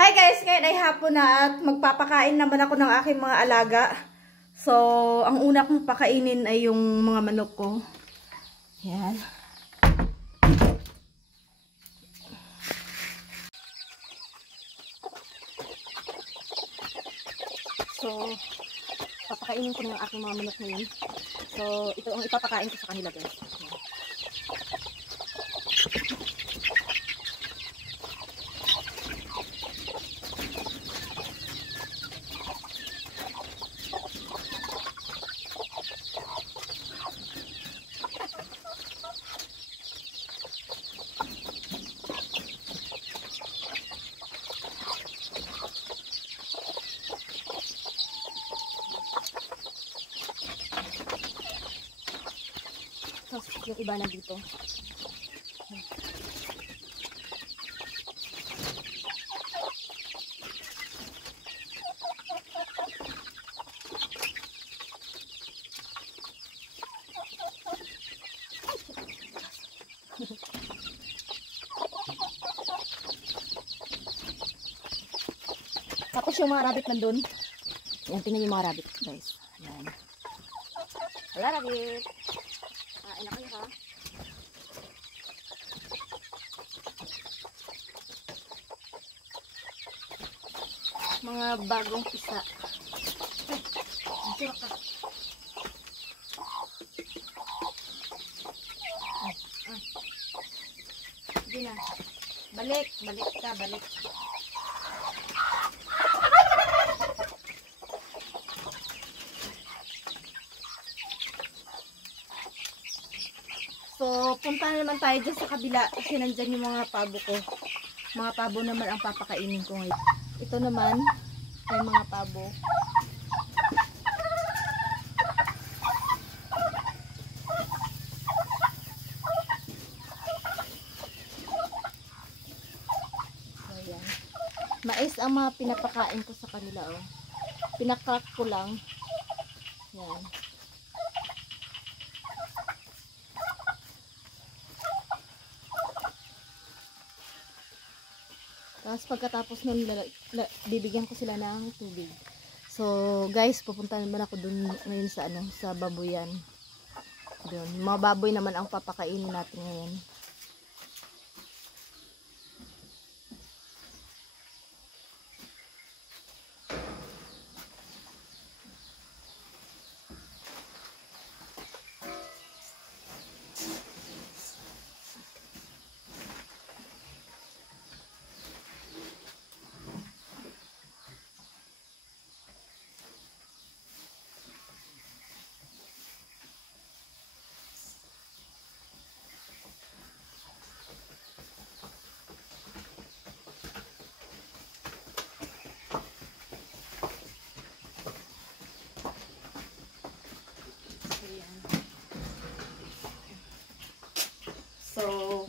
Hi guys! Ngayon ay hapon na at magpapakain naman ako ng aking mga alaga. So, ang una kong pakainin ay yung mga manok ko. Yan. So, papakainin ko ng aking mga manok ngayon. So, ito ang ipapakain ko sa kanila guys. Yan. Tapos yung iba nandito. Tapos yung mga rabbit nandun. Yan, tingnan yung mga rabbit guys. Yan. Wala rabbit. Kain na kayo ha. Mga bagong pisa. Diyan ka. Sige na. Balik. Balik ka. Balik. So, punta na naman tayo dyan sa kabila kasi nandyan yung mga pabo ko. Mga pabo naman ang papakainin ko ngayon. Ito naman ay mga pabo. So, yan. Mais ang mga pinapakain ko sa kanila. Oh. Pinakrak ko lang. Yan. Tapos pagkatapos nun, bibigyan ko sila ng tubig. So, guys, pupunta naman ako dun ngayon sa sa baboyan. Doon, mga baboy naman ang papakainin natin ngayon. So,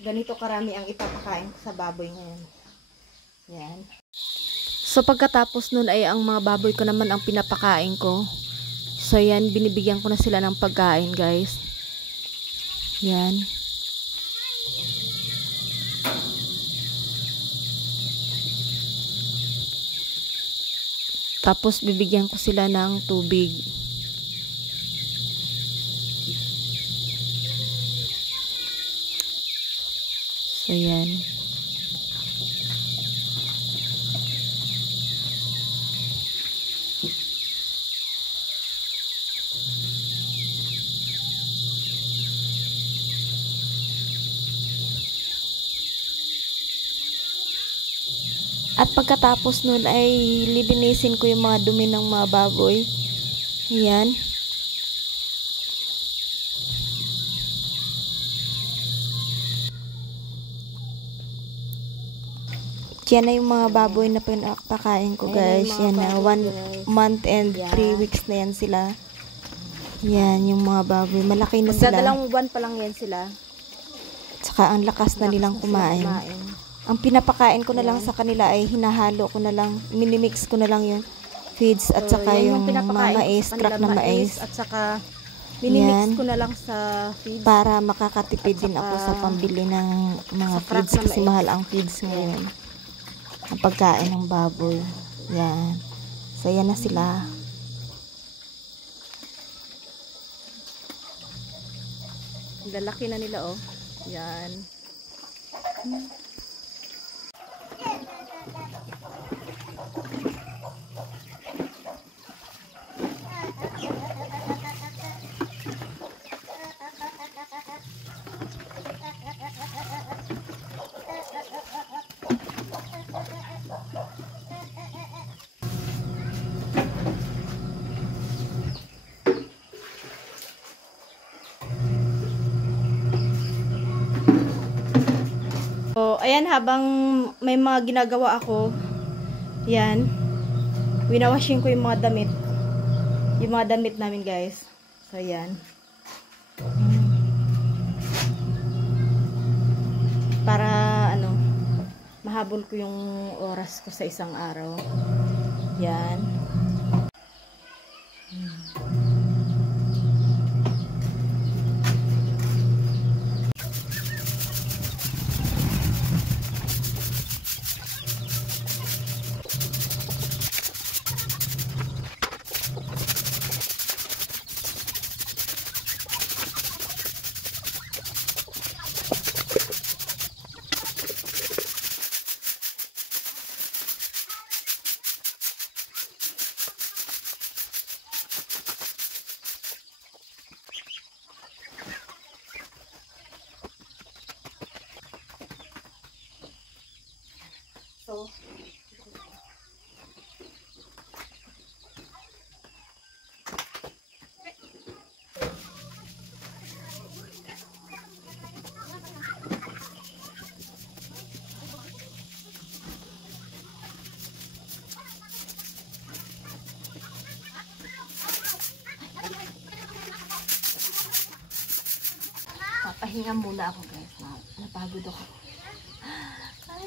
ganito karami ang ipapakain ko sa baboy ngayon. Yan. So, pagkatapos nun ay ang mga baboy ko naman ang pinapakain ko. So, yan, binibigyan ko na sila ng pagkain, guys. Yan. Tapos, bibigyan ko sila ng tubig. So, yan. At pagkatapos nun ay lilinisin ko yung mga dumi ng mga baboy. Yan. Yan na yung mga baboy na pinapakain ko guys. Yan na, 1 month and 3 weeks na yan sila. Yan yung mga baboy. Malaki na sila. Magdadalawang buwan pa lang yan sila. Tsaka ang lakas na nilang kumain. Ang pinapakain ko na lang sa kanila ay hinahalo ko na lang, minimix ko na lang yung feeds at saka yung mga mais, crack na mais. At saka minimix ko na lang sa feeds. Para makakatipid din ako sa pambili ng mga feeds kasi mahal ang feeds ngayon. ang pagkain ng baboy. Yan. So, yan na sila. Lalaki na nila, oh. Yan. So, ayan, habang may mga ginagawa ako, yan, winawashing ko yung mga damit. Yung mga damit namin, guys. So, yan. Para, ano, mahabol ko yung oras ko sa isang araw. Yan. So, papahinga muna ako, guys. Napagod ako. Ay,